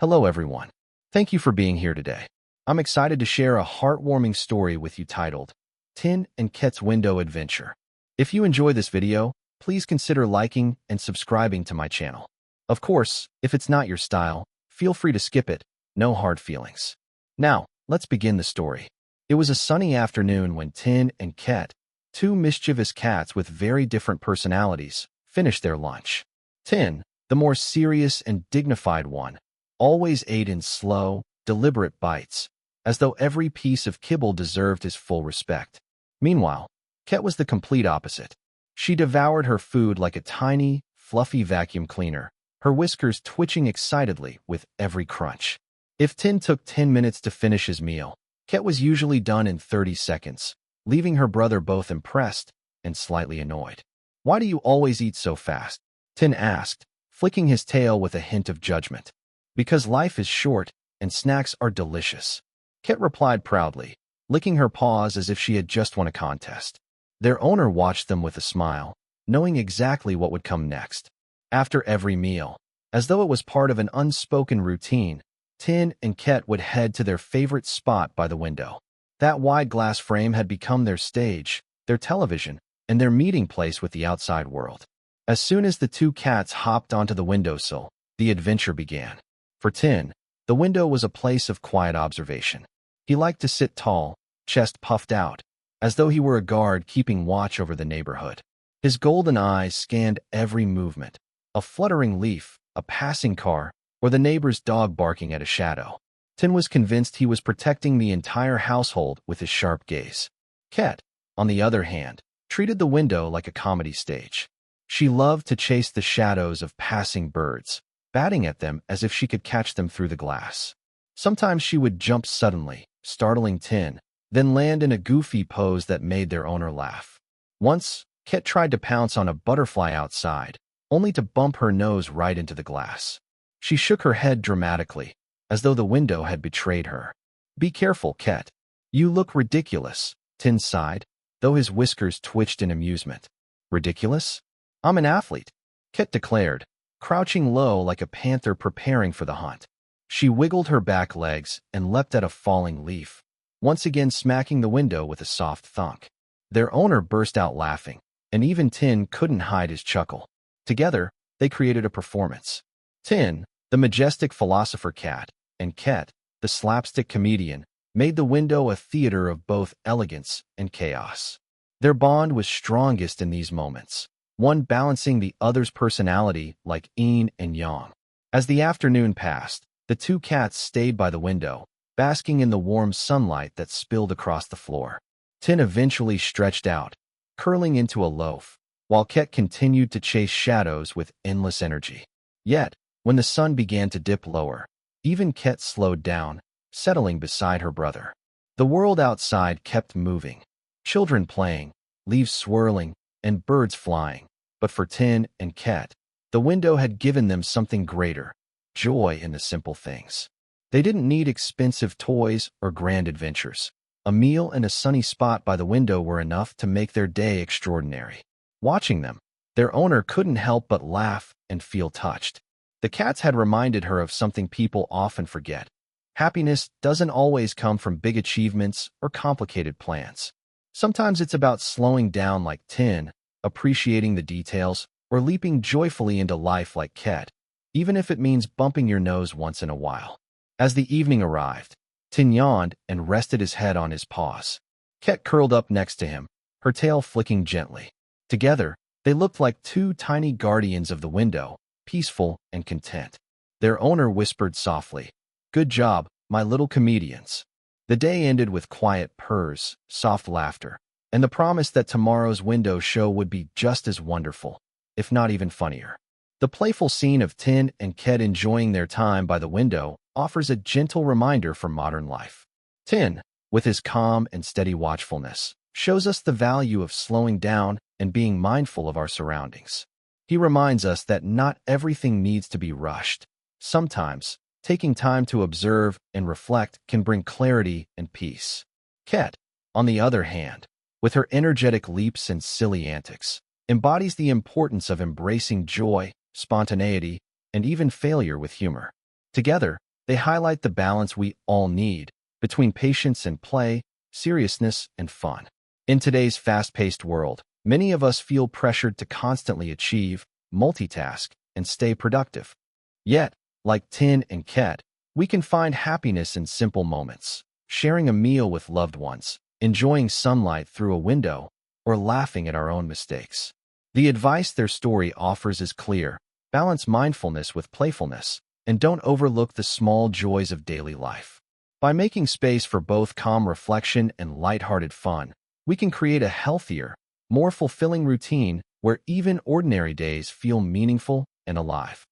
Hello, everyone. Thank you for being here today. I'm excited to share a heartwarming story with you titled, Tin and Ket's Window Adventure. If you enjoy this video, please consider liking and subscribing to my channel. Of course, if it's not your style, feel free to skip it. No hard feelings. Now, let's begin the story. It was a sunny afternoon when Tin and Ket, two mischievous cats with very different personalities, finished their lunch. Tin, the more serious and dignified one, always ate in slow, deliberate bites, as though every piece of kibble deserved his full respect. Meanwhile, Ket was the complete opposite. She devoured her food like a tiny, fluffy vacuum cleaner, her whiskers twitching excitedly with every crunch. If Tin took 10 minutes to finish his meal, Ket was usually done in 30 seconds, leaving her brother both impressed and slightly annoyed. "Why do you always eat so fast?" Tin asked, flicking his tail with a hint of judgment. "Because life is short and snacks are delicious," Ket replied proudly, licking her paws as if she had just won a contest. Their owner watched them with a smile, knowing exactly what would come next. After every meal, as though it was part of an unspoken routine, Tin and Ket would head to their favorite spot by the window. That wide glass frame had become their stage, their television, and their meeting place with the outside world. As soon as the two cats hopped onto the windowsill, the adventure began. For Tin, the window was a place of quiet observation. He liked to sit tall, chest puffed out, as though he were a guard keeping watch over the neighborhood. His golden eyes scanned every movement, a fluttering leaf, a passing car, or the neighbor's dog barking at a shadow. Tin was convinced he was protecting the entire household with his sharp gaze. Ket, on the other hand, treated the window like a comedy stage. She loved to chase the shadows of passing birds, batting at them as if she could catch them through the glass. Sometimes she would jump suddenly, startling Tin, then land in a goofy pose that made their owner laugh. Once, Ket tried to pounce on a butterfly outside, only to bump her nose right into the glass. She shook her head dramatically, as though the window had betrayed her. "Be careful, Ket. You look ridiculous," Tin sighed, though his whiskers twitched in amusement. "Ridiculous? I'm an athlete," Ket declared, crouching low like a panther preparing for the hunt. She wiggled her back legs and leapt at a falling leaf, once again smacking the window with a soft thunk. Their owner burst out laughing, and even Tin couldn't hide his chuckle. Together, they created a performance. Tin, the majestic philosopher cat, and Ket, the slapstick comedian, made the window a theater of both elegance and chaos. Their bond was strongest in these moments, one balancing the other's personality like yin and yang. As the afternoon passed, the two cats stayed by the window, basking in the warm sunlight that spilled across the floor. Tin eventually stretched out, curling into a loaf, while Ket continued to chase shadows with endless energy. Yet, when the sun began to dip lower, even Ket slowed down, settling beside her brother. The world outside kept moving, children playing, leaves swirling, and birds flying. But for Tin and Ket, the window had given them something greater, joy in the simple things. They didn't need expensive toys or grand adventures. A meal and a sunny spot by the window were enough to make their day extraordinary. Watching them, their owner couldn't help but laugh and feel touched. The cats had reminded her of something people often forget. Happiness doesn't always come from big achievements or complicated plans. Sometimes it's about slowing down like Tin, appreciating the details, or leaping joyfully into life like Ket, even if it means bumping your nose once in a while. As the evening arrived, Tin yawned and rested his head on his paws. Ket curled up next to him, her tail flicking gently. Together, they looked like two tiny guardians of the window, peaceful and content. Their owner whispered softly, "Good job, my little comedians." The day ended with quiet purrs, soft laughter, and the promise that tomorrow's window show would be just as wonderful, if not even funnier. The playful scene of Tin and Ket enjoying their time by the window offers a gentle reminder for modern life. Tin, with his calm and steady watchfulness, shows us the value of slowing down and being mindful of our surroundings. He reminds us that not everything needs to be rushed. Sometimes, taking time to observe and reflect can bring clarity and peace. Ket, on the other hand, with her energetic leaps and silly antics, embodies the importance of embracing joy, spontaneity, and even failure with humor. Together, They highlight the balance we all need between patience and play, seriousness and fun. In today's fast-paced world, many of us feel pressured to constantly achieve, multitask, and stay productive. Yet, like Tin and Ket, we can find happiness in simple moments, sharing a meal with loved ones, enjoying sunlight through a window, or laughing at our own mistakes. The advice their story offers is clear: balance mindfulness with playfulness, and don't overlook the small joys of daily life. By making space for both calm reflection and lighthearted fun, we can create a healthier, more fulfilling routine where even ordinary days feel meaningful and alive.